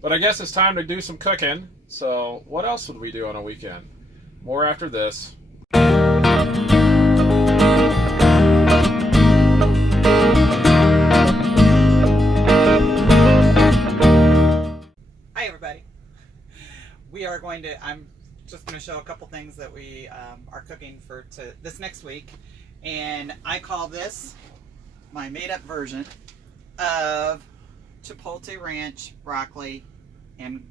But I guess it's time to do some cooking. So what else would we do on a weekend? More after this. Hi everybody. I'm just going to show a couple things that we are cooking for this next week. And I call this my made up version of Chipotle ranch, broccoli, and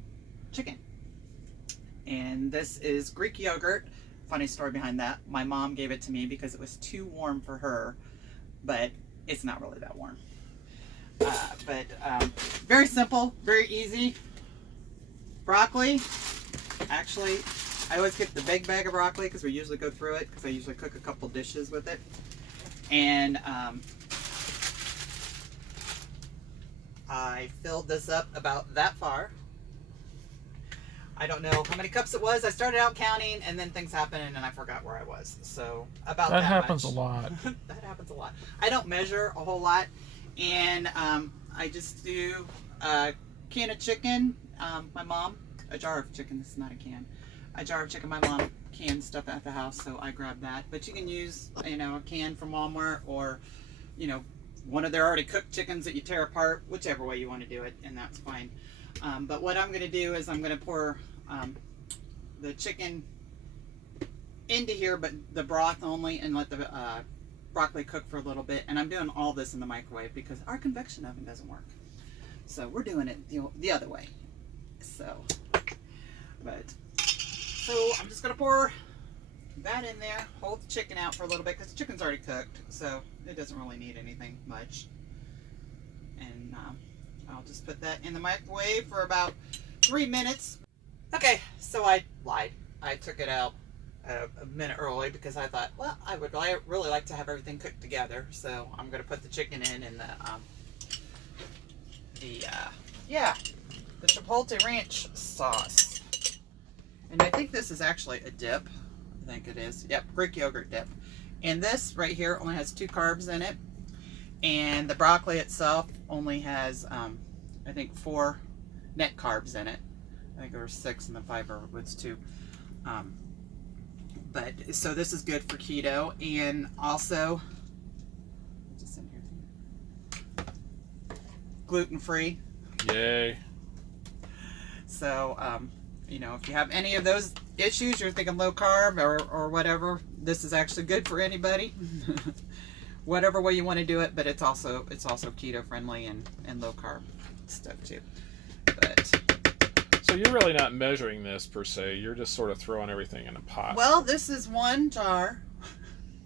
chicken. And this is Greek yogurt. Funny story behind that. My mom gave it to me because it was too warm for her, but it's not really that warm. Very simple, very easy. Broccoli. Actually, I always get the big bag of broccoli because we usually go through it because I usually cook a couple dishes with it. And I filled this up about that far. I don't know how many cups it was. I started out counting and then things happened and I forgot where I was. So about that happens much. a lot. That happens a lot. I don't measure a whole lot. And I just do a can of chicken. My mom, a jar of chicken. This is not a can. A jar of chicken. My mom canned stuff at the house, so I grabbed that. But you can use, a can from Walmart or, one of their already cooked chickens that you tear apart, whichever way you want to do it, and that's fine. But what I'm going to do is I'm going to pour the chicken into here, but the broth only, and let the broccoli cook for a little bit. And I'm doing all this in the microwave because our convection oven doesn't work. So we're doing it the other way. So I'm just going to pour that in there, hold the chicken out for a little bit because the chicken's already cooked, so it doesn't really need anything much. And I'll just put that in the microwave for about 3 minutes. Okay, so I lied. I took it out a minute early because I thought, well, I would really like to have everything cooked together. So I'm going to put the chicken in and the Chipotle ranch sauce. And I think this is actually a dip. I think it is. Yep, Greek yogurt dip. And this right here only has 2 carbs in it. And the broccoli itself only has, I think, 4 net carbs in it. I think there were 6 and the fiber was 2. So this is good for keto, and also just in here, gluten-free. Yay. So, if you have any of those issues, you're thinking low carb or whatever, this is actually good for anybody. Whatever way you want to do it, but it's also keto friendly and low carb stuff too. So you're really not measuring this per se. You're just sort of throwing everything in a pot. Well, this is 1 jar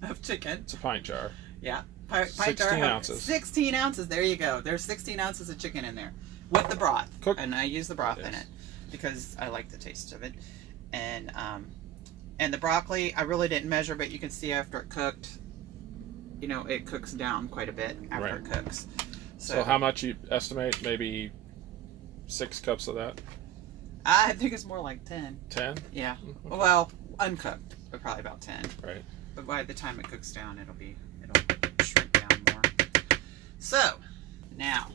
of chicken. It's a pint jar. Yeah. Pint 16 jar, ounces. 16 ounces. There you go. There's 16 ounces of chicken in there with the broth. And I use the broth in it because I like the taste of it. And the broccoli, I really didn't measure, but you can see after it cooked, it cooks down quite a bit after it cooks. So how much you estimate? Maybe 6 cups of that? I think it's more like 10. 10? Yeah. Okay. Well, uncooked, but probably about 10. Right. But by the time it cooks down, it'll shrink down more. So, now,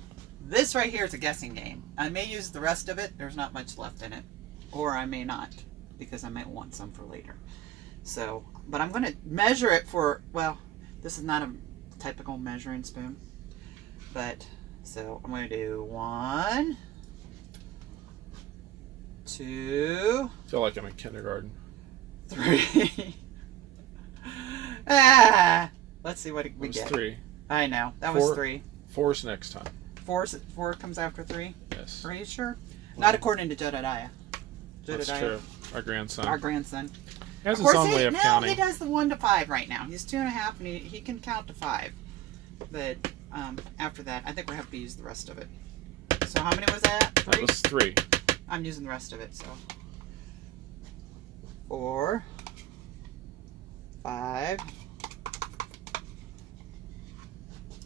this right here is a guessing game. I may use the rest of it. There's not much left in it. Or I may not, because I might want some for later. So, but I'm going to measure it for, well, this is not a typical measuring spoon. But, so I'm going to do 1, 2. I feel like I'm in kindergarten. 3. Let's see what we get. 3. I know. That was 3. 4's next time. 4 comes after 3? Yes. Are you sure? Well, not according to Jedediah. That's true. Our grandson. Our grandson. He has his own way of counting. He does the 1 to 5 right now. He's 2.5 and he can count to 5. But after that, I think we're have to use the rest of it. So how many was that? 3? That was 3. I'm using the rest of it, so 4, 5,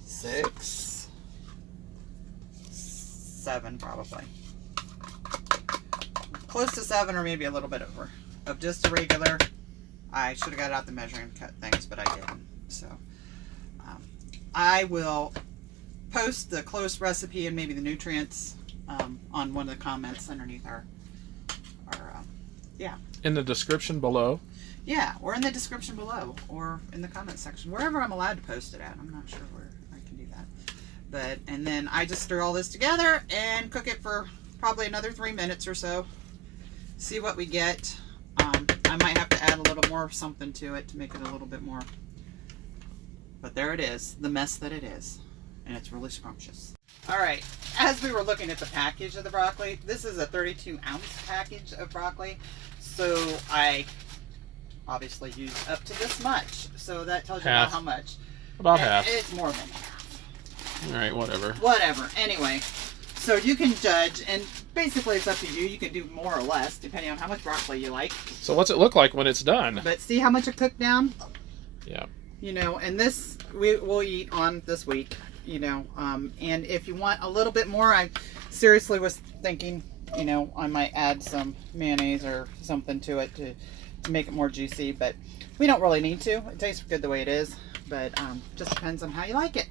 6, 7 probably. Close to 7 or maybe a little bit over. Of just a regular. I should have got out the measuring cut things, but I didn't. So I will post the close recipe and maybe the nutrients on one of the comments underneath our yeah. In the description below. Yeah, or in the description below, or in the comment section, wherever I'm allowed to post it at. I'm not sure where I can do that. And then I just stir all this together and cook it for probably another 3 minutes or so. See what we get. I might have to add a little more something to it to make it a little bit more. But there it is, the mess that it is. And it's really scrumptious. All right, as we were looking at the package of the broccoli, this is a 32-ounce package of broccoli. So I obviously use up to this much. So that tells you about how much. About half. It's more than half. All right, whatever. Whatever. Anyway, so you can judge, and basically it's up to you. You can do more or less depending on how much broccoli you like. So what's it look like when it's done? But see how much it cooked down? Yeah. You know, and this we'll eat on this week. You know, and if you want a little bit more, I seriously was thinking, you know, I might add some mayonnaise or something to it to make it more juicy, but we don't really need to. It tastes good the way it is, but just depends on how you like it.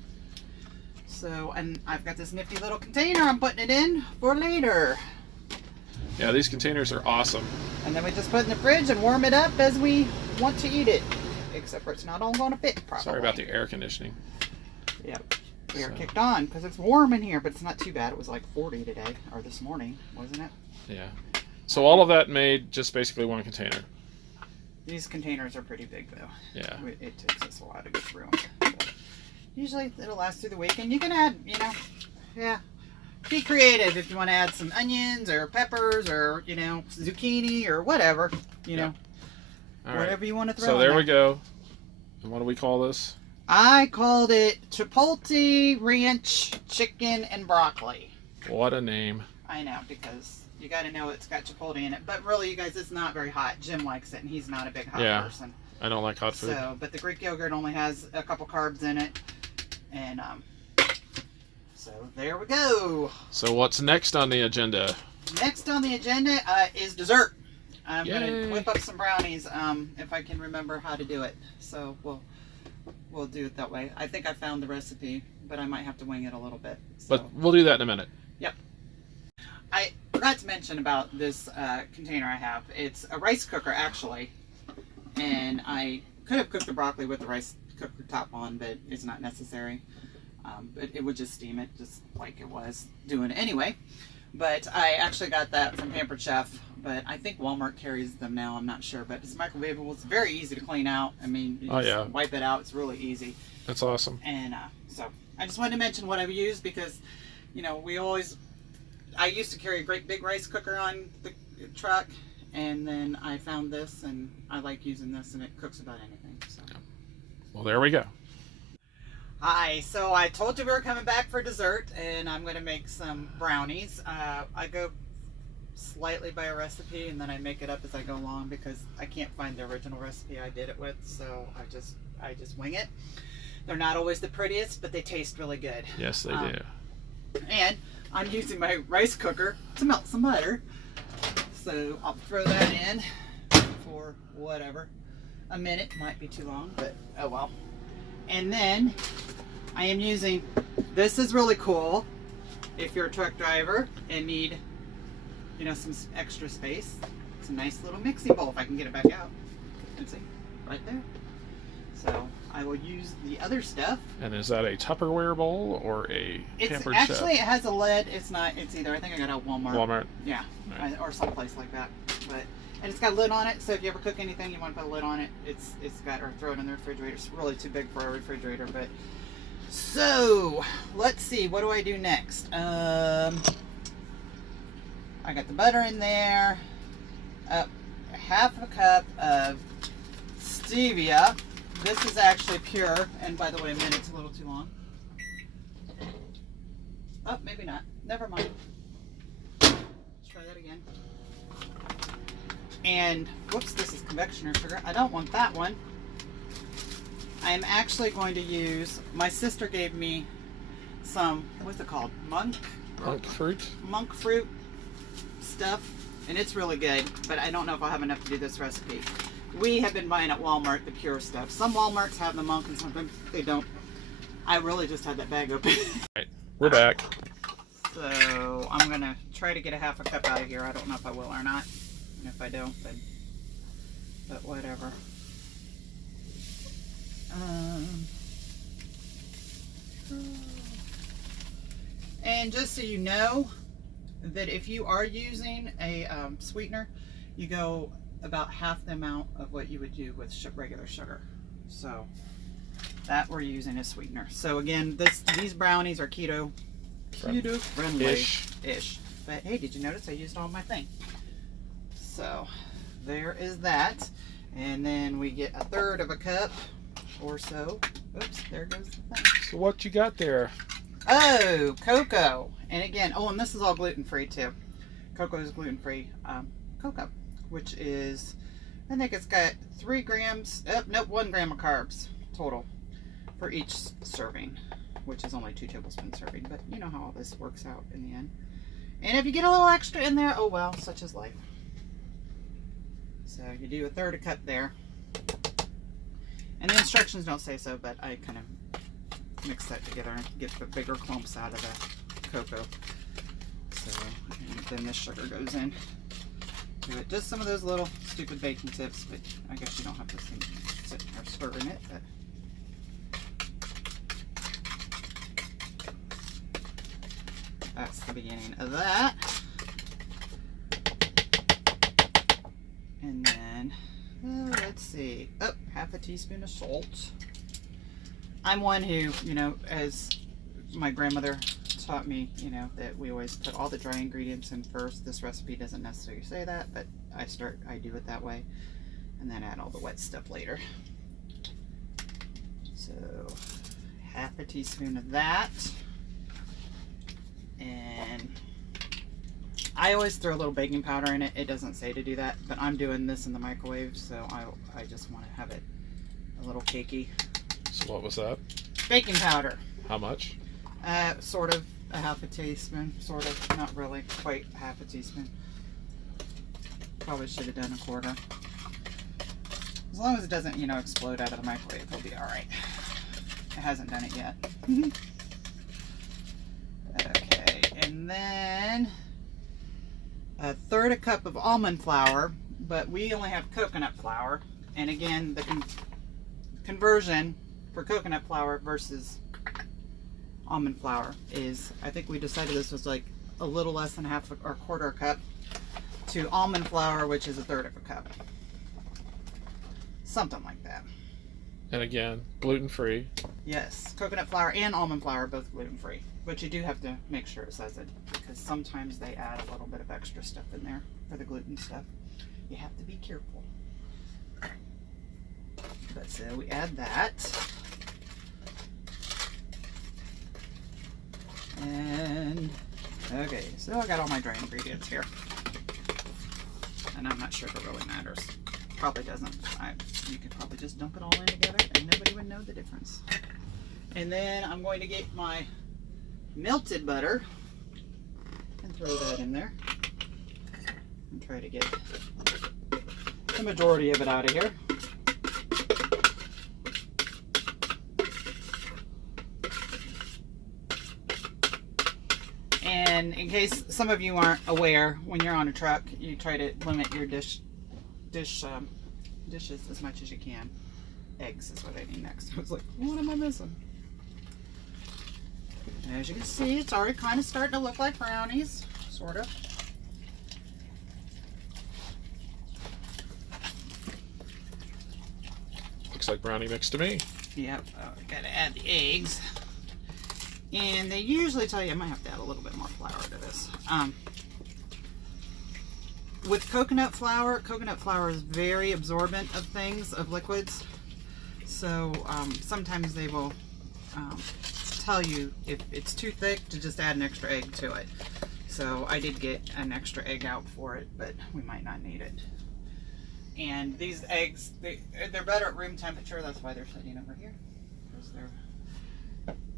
So, and I've got this nifty little container I'm putting it in for later. Yeah, these containers are awesome. And then we just put it in the fridge and warm it up as we want to eat it. Except for it's not all going to fit properly. Sorry about the air conditioning. Yep. We are kicked on because it's warm in here, but it's not too bad. It was like 40 today, or this morning, wasn't it? Yeah. So all of that made just basically one container. These containers are pretty big, though. Yeah. It takes us a while to get through them. But usually it'll last through the week, and you can add, you know, yeah. Be creative if you want to add some onions or peppers or, you know, zucchini or whatever, you know. All whatever right. you want to throw So in there we go. And what do we call this? I called it Chipotle Ranch Chicken and Broccoli. What a name. I know, because you got to know it's got Chipotle in it. But really, you guys, it's not very hot. Jim likes it, and he's not a big hot person. I don't like hot food. So, but the Greek yogurt only has a couple carbs in it. And so there we go. So what's next on the agenda? Next on the agenda is dessert. I'm Yay. going to whip up some brownies if I can remember how to do it. So we'll do it that way. I think I found the recipe, but I might have to wing it a little bit. So. But we'll do that in a minute. Yep. I forgot to mention about this container I have. It's a rice cooker, actually. And I could have cooked the broccoli with the rice cooker top on, but it's not necessary. But it would just steam it, just like it was doing it anyway. But I actually got that from Pampered Chef. But I think Walmart carries them now. I'm not sure. But it's microwaveable. It's very easy to clean out. I mean, you just wipe it out. It's really easy. That's awesome. And so I just wanted to mention what I've used because, you know, I used to carry a great big rice cooker on the truck. And then I found this, and I like using this, and it cooks about anything. So. Well, there we go. Hi, so I told you we were coming back for dessert, and I'm going to make some brownies. I go slightly by a recipe, and then I make it up as I go along because I can't find the original recipe I did it with, so I just wing it. They're not always the prettiest, but they taste really good. Yes, they do. And I'm using my rice cooker to melt some butter. So I'll throw that in for whatever. A minute, might be too long, but oh well. And then I am using, this is really cool if you're a truck driver and need, you know, some extra space. It's a nice little mixing bowl if I can get it back out. Let's see, right there. So I will use the other stuff. And is that a Tupperware bowl or a Pampered Chef? Actually, it has a lid. It's not. It's either. I think I got it at Walmart. Walmart. Yeah, right. Or someplace like that. And it's got a lid on it. So if you ever cook anything, you want to put a lid on it. It's got, or throw it in the refrigerator. It's really too big for a refrigerator. But so let's see. What do I do next? I got the butter in there. Half a cup of stevia. This is actually Pyure, and by the way, a minute's a little too long. Oh, maybe not. Never mind. Let's try that again. And, whoops, this is confectioner sugar. I don't want that one. I am actually going to use, my sister gave me some, what's it called? Monk fruit? Monk fruit stuff, and it's really good, but I don't know if I'll have enough to do this recipe. We have been buying at Walmart the Pyure stuff. Some Walmarts have the monk and some they don't. I really just had that bag open. Right, we're back. So I'm going to try to get a half a cup out of here. I don't know if I will or not. And if I don't, then, but whatever. And just so you know, that if you are using a sweetener, you go about half the amount of what you would do with regular sugar. So that we're using as sweetener. So again, these brownies are keto friendly ish. But hey, did you notice I used all my thing? So there is that. And then we get a third of a cup or so. Oops, there goes the thing. So what you got there? Oh, cocoa. And again, oh, and this is all gluten-free too. Cocoa is gluten-free cocoa, which is, I think it's got 3 grams, nope, 1 gram of carbs total for each serving, which is only 2 tablespoons serving, but you know how all this works out in the end. And if you get a little extra in there, oh well, such is life. So you do a third a cup there. And the instructions don't say so, but I kind of mix that together and get the bigger clumps out of the cocoa. So, and then this sugar goes in. Do it. Just some of those little stupid baking tips, but I guess you don't have to sit there stirring it. But that's the beginning of that. And then, let's see. Oh, half a teaspoon of salt. I'm one who, you know, as my grandmother taught me, you know, that we always put all the dry ingredients in first. This recipe doesn't necessarily say that, but I do it that way, and then add all the wet stuff later. So half a teaspoon of that, and I always throw a little baking powder in it. It doesn't say to do that, but I'm doing this in the microwave, so I just want to have it a little cakey. So what was that? Baking powder. How much? Sort of a half a teaspoon, sort of, not really, quite half a teaspoon. Probably should have done a quarter. As long as it doesn't, you know, explode out of the microwave, it'll be all right. It hasn't done it yet. Okay, and then a third a cup of almond flour, but we only have coconut flour. And again, the conversion for coconut flour versus almond flour is, I think we decided this was like a little less than half or quarter a cup to almond flour, which is a third of a cup. Something like that. And again, gluten-free. Yes, coconut flour and almond flour are both gluten-free, but you do have to make sure it says it, because sometimes they add a little bit of extra stuff in there for the gluten stuff. You have to be careful. But so we add that. And okay, so I got all my dry ingredients here, and I'm not sure if it really matters. Probably doesn't. You could probably just dump it all in together and nobody would know the difference. And then I'm going to get my melted butter and throw that in there and try to get the majority of it out of here. And in case some of you aren't aware, when you're on a truck, you try to limit your dishes as much as you can. Eggs is what I need next. I was like, what am I missing? And as you can see, it's already kind of starting to look like brownies, sort of. Looks like brownie mix to me. Yep, gotta add the eggs. And they usually tell you, I might have to add a little bit more flour to this. With coconut flour is very absorbent of things, of liquids. So sometimes they will tell you if it's too thick to just add an extra egg to it. So I did get an extra egg out for it, but we might not need it. And these eggs, they're better at room temperature. That's why they're sitting over here.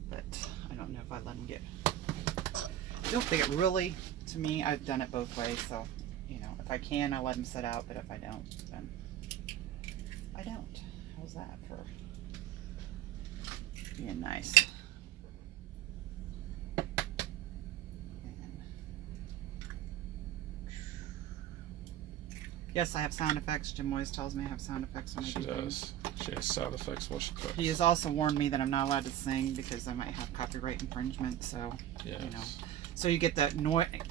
But I don't know if I let them get, I don't think it really, to me, I've done it both ways. So, you know, if I can, I let them sit out. But if I don't, then I don't. How's that for being nice? Yes, I have sound effects. Jim always tells me I have sound effects when I She do things. does. She has sound effects while she cooks. He has also warned me that I'm not allowed to sing because I might have copyright infringement. So, Yes. you know. So you get the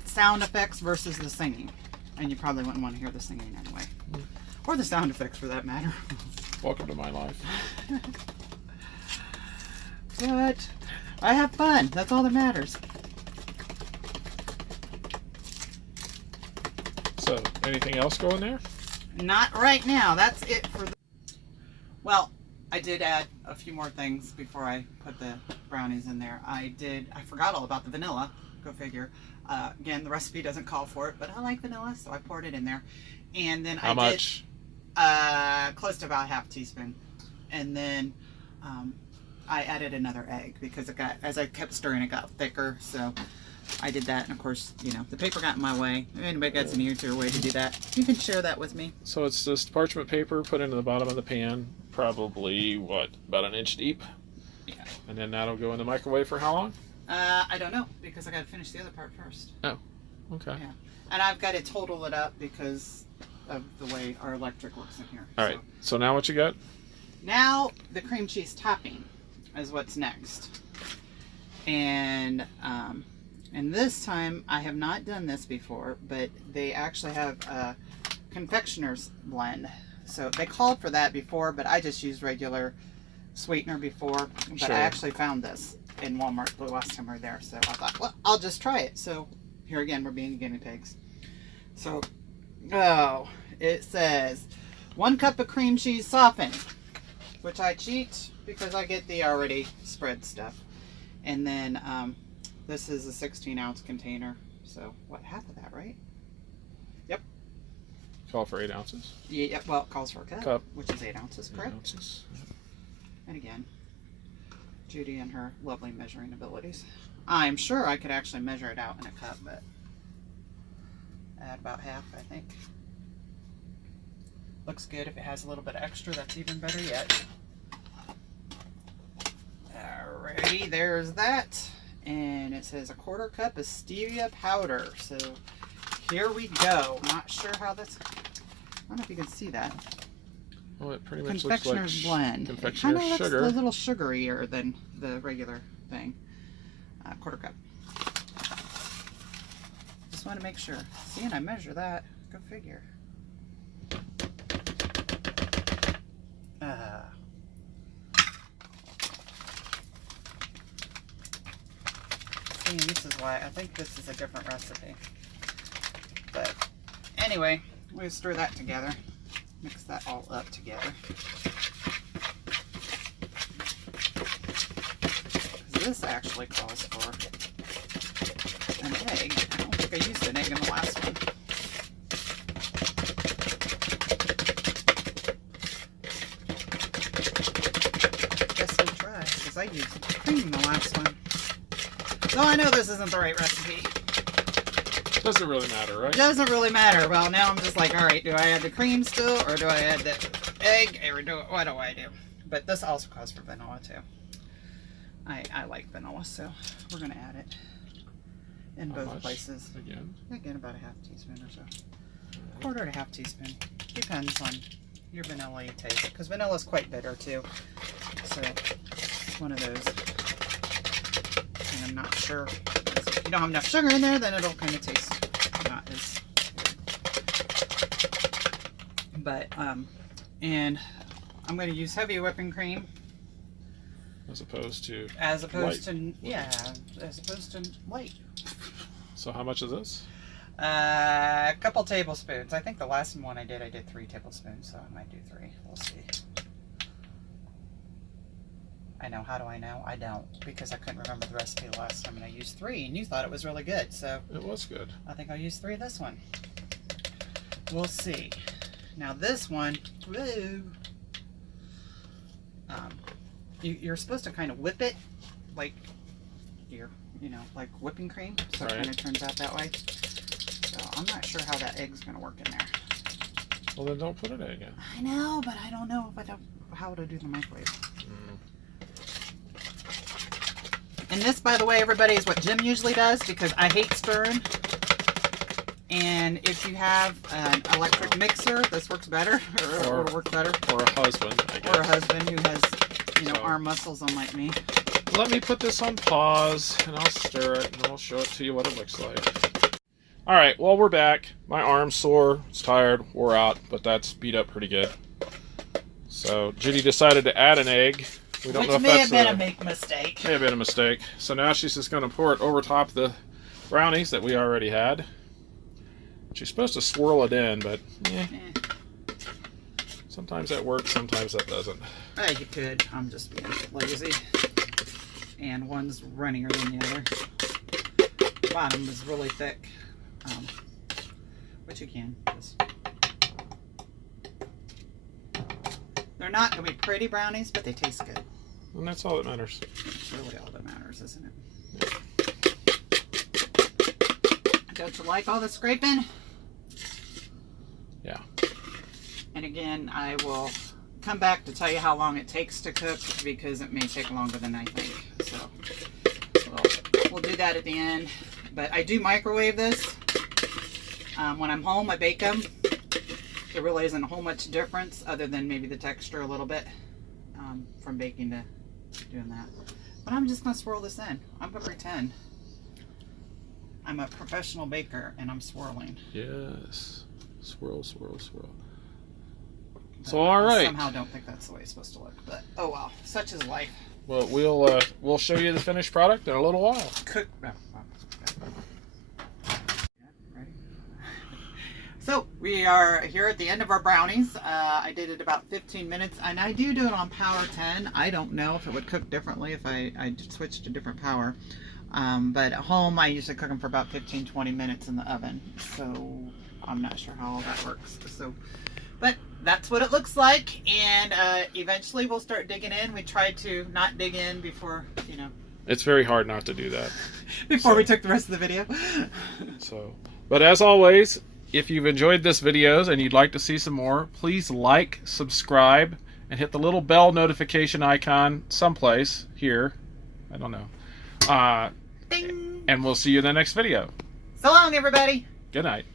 sound effects versus the singing. And you probably wouldn't want to hear the singing anyway. Or the sound effects for that matter. Welcome to my life. But I have fun. That's all that matters. So, anything else go in there? Not right now. That's it for the... Well, I did add a few more things before I put the brownies in there. I forgot all about the vanilla. Go figure. Again, the recipe doesn't call for it, but I like vanilla, so I poured it in there. And then How much? Close to about half a teaspoon. And then I added another egg because it got, as I kept stirring, it got thicker. So I did that, and of course, you know, the paper got in my way. If anybody got an easier way to do that, you can share that with me. So it's just parchment paper put into the bottom of the pan, probably, what, about an inch deep? Yeah. And then that'll go in the microwave for how long? I don't know, because I got to finish the other part first. Oh, okay. Yeah. And I've got to total it up because of the way our electric works in here. All right. So now what you got? Now the cream cheese topping is what's next. And this time I have not done this before, but they actually have a confectioner's blend. So they called for that before, but I just used regular sweetener before. But Sure. I actually found this in Walmart the last time we were there. So I thought, well, I'll just try it. So here again, we're being guinea pigs. So, it says 1 cup of cream cheese softened, which I cheat because I get the already spread stuff. And then this is a 16-ounce container. So what, half of that, right? Yep. Call for 8 ounces. Yeah. Well, it calls for a cup. Which is 8 ounces, 8 correct? ounces. And again, Judy and her lovely measuring abilities. I'm sure I could actually measure it out in a cup, but add about half, I think. Looks good. If it has a little bit extra, that's even better yet. Alrighty, there's that. And it says 1/4 cup of stevia powder. So here we go. Not sure how that's... I don't know if you can see that. Well, it pretty much looks like Confectioner's blend. It kind confectioner's of looks sugar. a little sugarier than the regular thing. 1/4 cup. Just want to make sure. See, and I measure that. Go figure. See, and this is why I think this is a different recipe. But anyway, we stir that together. Mix that all up together. This actually calls for an egg. I don't think I used an egg in the last one. Guess we try, because I used cream in the last one. So I know this isn't the right recipe. Doesn't really matter, right? Doesn't really matter. Well, now I'm just like, all right, do I add the cream still, or do I add the egg, or what do I do? But this also calls for vanilla too. I like vanilla, so we're gonna add it in How both much? places. Again, about a half teaspoon or so. 1/4 to half teaspoon. Depends on your vanilla you taste, because vanilla is quite bitter too. So it's one of those. And I'm not sure. If you don't have enough sugar in there, then it'll kind of taste not as good. But and I'm going to use heavy whipping cream as opposed to light. So how much is this? A couple tablespoons. I think the last one I did 3 tablespoons, so I might do 3. We'll see. I know. How do I know? I don't, because I couldn't remember the recipe last time, and I used 3, and you thought it was really good, so It was good. I think I'll use 3 this one. We'll see. Now this one, whoa. You're supposed to kind of whip it, like like whipping cream, so it Right. kind of turns out that way. So I'm not sure how that egg's going to work in there. Well, then don't put an egg in. I know, but I don't know how to do the microwave. And this, by the way, everybody, is what Jim usually does, because I hate stirring. And if you have an electric mixer, this works better, or works better. Or a husband, I guess. Or a husband who has, arm muscles unlike me. Let me put this on pause, and I'll stir it, and I'll show it to you what it looks like. All right, well, we're back. My arm's sore, it's tired, wore out, but that's beat up pretty good. So Judy decided to add an egg. We don't know if that's may have been a mistake. May have been a mistake. So now she's just going to pour it over top the brownies that we already had. She's supposed to swirl it in, but sometimes that works, sometimes that doesn't. You could. I'm just being lazy. And one's runnier than the other. The bottom is really thick. But you can. They're not going to be pretty brownies, but they taste good. And that's all that matters. That's really all that matters, isn't it? Don't you like all the scraping? Yeah. And again, I will come back to tell you how long it takes to cook, because it may take longer than I think. So we'll do that at the end. But I do microwave this. When I'm home, I bake them. There really isn't a whole much difference, other than maybe the texture a little bit, from baking to doing that. But I'm just going to swirl this in. I'm going to pretend I'm a professional baker and I'm swirling. Yes. Swirl, swirl, swirl. But so all right. I somehow don't think that's the way it's supposed to look, but oh well, such is life. Well, we'll show you the finished product in a little while. Ready? So we are here at the end of our brownies. I did it about 15 minutes, and I do it on power 10. I don't know if it would cook differently if I switched to different power. But at home, I usually cook them for about 15-20 minutes in the oven. So I'm not sure how all that works. But that's what it looks like. And eventually we'll start digging in. We tried to not dig in before, It's very hard not to do that. Before we took the rest of the video. But as always, if you've enjoyed this videos and you'd like to see some more, please like, subscribe, and hit the little bell notification icon someplace here. I don't know. Ding! And we'll see you in the next video. So long, everybody. Good night.